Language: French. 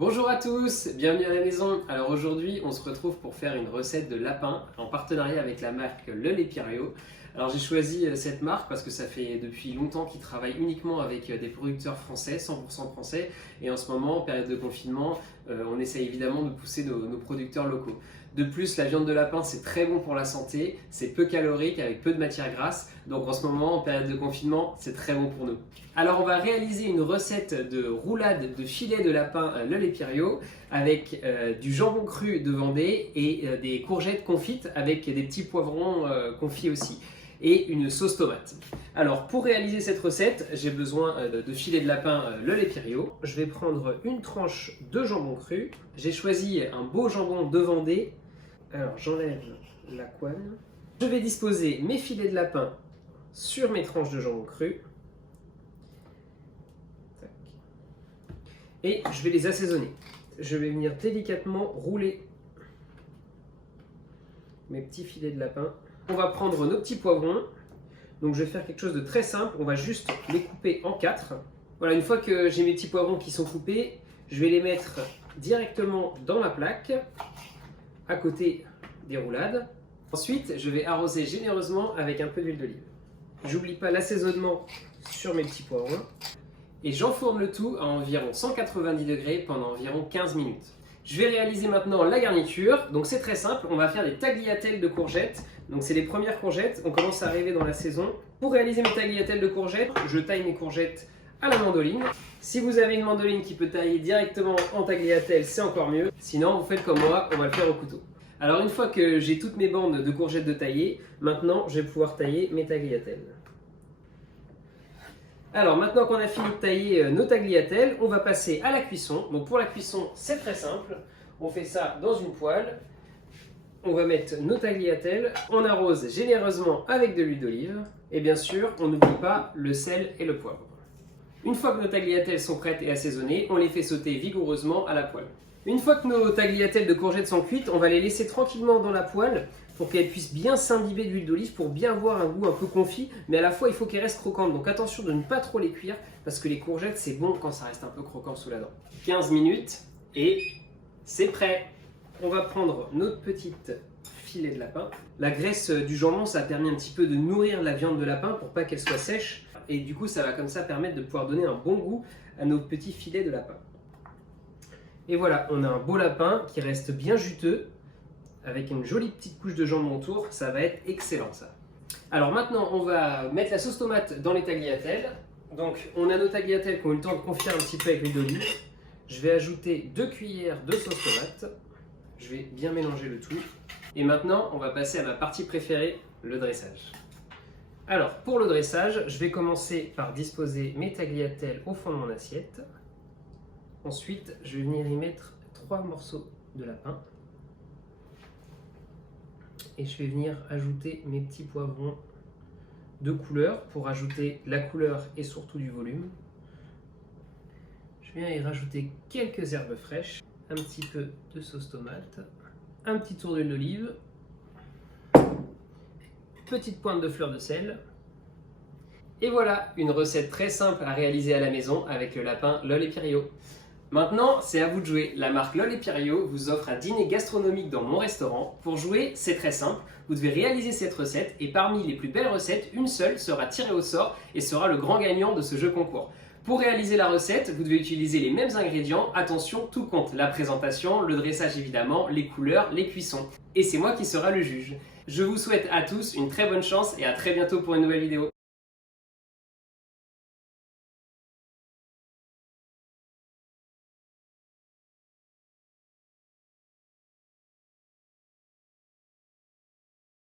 Bonjour à tous, bienvenue à la maison. Alors aujourd'hui, on se retrouve pour faire une recette de lapin en partenariat avec la marque Le Lait Pirio. Alors j'ai choisi cette marque parce que ça fait depuis longtemps qu'ils travaillent uniquement avec des producteurs français, 100% français. Et en ce moment, en période de confinement, on essaie évidemment de pousser nos producteurs locaux. De plus, la viande de lapin, c'est très bon pour la santé, c'est peu calorique avec peu de matière grasse. Donc en ce moment, en période de confinement, c'est très bon pour nous. Alors on va réaliser une recette de roulade de filet de lapin Le Lait Pirio avec du jambon cru de Vendée et des courgettes confites avec des petits poivrons confits aussi et une sauce tomate. Alors pour réaliser cette recette, j'ai besoin de filet de lapin Le Lait Pirio. Je vais prendre une tranche de jambon cru. J'ai choisi un beau jambon de Vendée. Alors j'enlève la couenne. Je vais disposer mes filets de lapin sur mes tranches de jambon cru. Et je vais les assaisonner. Je vais venir délicatement rouler mes petits filets de lapin. On va prendre nos petits poivrons. Donc je vais faire quelque chose de très simple. On va juste les couper en 4. Voilà, une fois que j'ai mes petits poivrons qui sont coupés, je vais les mettre directement dans ma plaque, à côté des roulades. Ensuite, je vais arroser généreusement avec un peu d'huile d'olive. J'oublie pas l'assaisonnement sur mes petits poivrons. Et j'enfourne le tout à environ 190 degrés pendant environ 15 minutes. Je vais réaliser maintenant la garniture. Donc c'est très simple, on va faire des tagliatelles de courgettes. Donc c'est les premières courgettes, on commence à arriver dans la saison. Pour réaliser mes tagliatelles de courgettes, je taille mes courgettes à la mandoline. Si vous avez une mandoline qui peut tailler directement en tagliatelle, c'est encore mieux. Sinon, vous faites comme moi, on va le faire au couteau. Alors une fois que j'ai toutes mes bandes de courgettes de tailler, maintenant je vais pouvoir tailler mes tagliatelles. Alors maintenant qu'on a fini de tailler nos tagliatelles, on va passer à la cuisson. Donc pour la cuisson, c'est très simple. On fait ça dans une poêle. On va mettre nos tagliatelles. On arrose généreusement avec de l'huile d'olive. Et bien sûr, on n'oublie pas le sel et le poivre. Une fois que nos tagliatelles sont prêtes et assaisonnées, on les fait sauter vigoureusement à la poêle. Une fois que nos tagliatelles de courgettes sont cuites, on va les laisser tranquillement dans la poêle pour qu'elles puissent bien s'imbiber d'huile d'olive, pour bien avoir un goût un peu confit, mais à la fois il faut qu'elles restent croquantes. Donc attention de ne pas trop les cuire, parce que les courgettes c'est bon quand ça reste un peu croquant sous la dent. 15 minutes et c'est prêt. On va prendre notre petite filet de lapin. La graisse du jambon, ça a permis un petit peu de nourrir la viande de lapin pour pas qu'elle soit sèche. Et du coup, ça va comme ça permettre de pouvoir donner un bon goût à nos petits filets de lapin. Et voilà, on a un beau lapin qui reste bien juteux, avec une jolie petite couche de jambon autour. Ça va être excellent ça. Alors maintenant, on va mettre la sauce tomate dans les tagliatelles. Donc, on a nos tagliatelles qui ont eu le temps de confire un petit peu avec l'huile d'olive. Je vais ajouter 2 cuillères de sauce tomate. Je vais bien mélanger le tout. Et maintenant, on va passer à ma partie préférée, le dressage. Alors, pour le dressage, je vais commencer par disposer mes tagliatelles au fond de mon assiette. Ensuite, je vais venir y mettre 3 morceaux de lapin. Et je vais venir ajouter mes petits poivrons de couleur pour ajouter la couleur et surtout du volume. Je viens y rajouter quelques herbes fraîches, un petit peu de sauce tomate, un petit tour d'huile d'olive, petite pointe de fleur de sel. Et voilà, une recette très simple à réaliser à la maison avec le lapin Le Lait Pirio. Maintenant, c'est à vous de jouer. La marque Le Lait Pirio vous offre un dîner gastronomique dans mon restaurant. Pour jouer, c'est très simple. Vous devez réaliser cette recette et parmi les plus belles recettes, une seule sera tirée au sort et sera le grand gagnant de ce jeu concours. Pour réaliser la recette, vous devez utiliser les mêmes ingrédients. Attention, tout compte. La présentation, le dressage évidemment, les couleurs, les cuissons. Et c'est moi qui sera le juge. Je vous souhaite à tous une très bonne chance et à très bientôt pour une nouvelle vidéo.